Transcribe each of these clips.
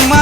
uma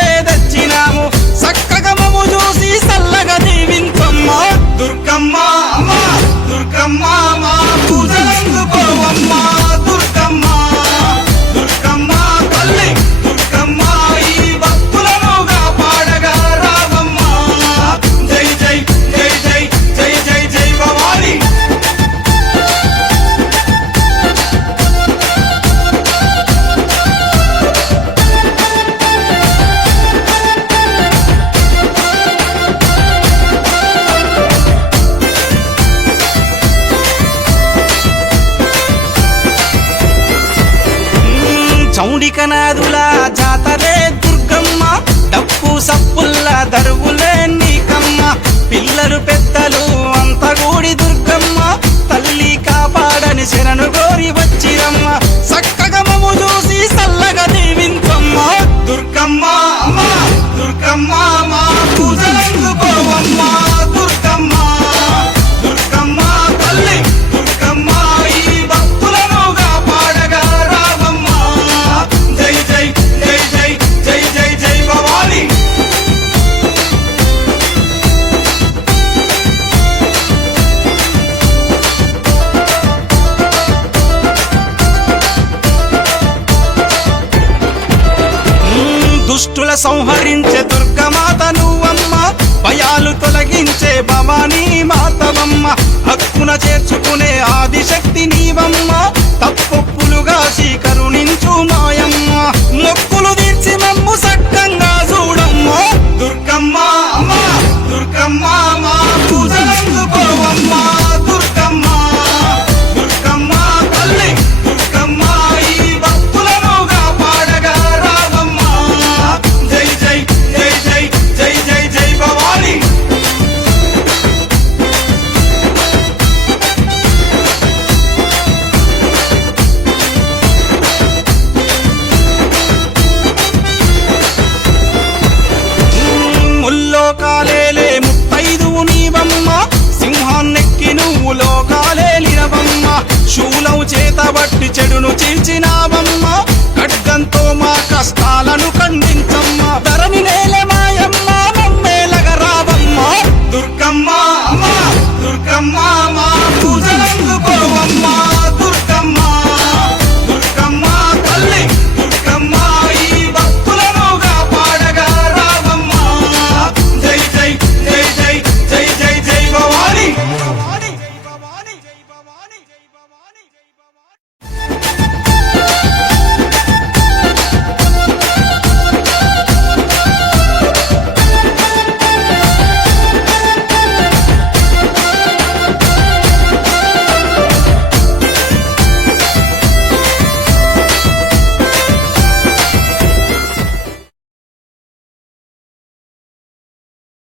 చౌడికనాదుల జాతరే Durgamma. డప్పు సప్పుల్ల దరువులే నీకమ్మ. పిల్లలు పెద్దలు అంత గూడి దుర్గమ్మ. తల్లి కాపాడని శరణుగో దుష్టుల సంహరించే దుర్గమాత నువ్వమ్మ. భయాలు తొలగించే భవానీ మాతవమ్మ. హక్కున చేర్చుకునే ఆదిశక్తి నీవమ్మ. తప్పొప్పులుగా కరుణించు మాయమ్మ. మొక్కులు తీర్చి మమ్ము సక్కంగా చూడమ్మ. దుర్గమ్మ అమ్మ దుర్గమ్మ మా పూజలందుకోవమ్మ. చెడును చీల్చిన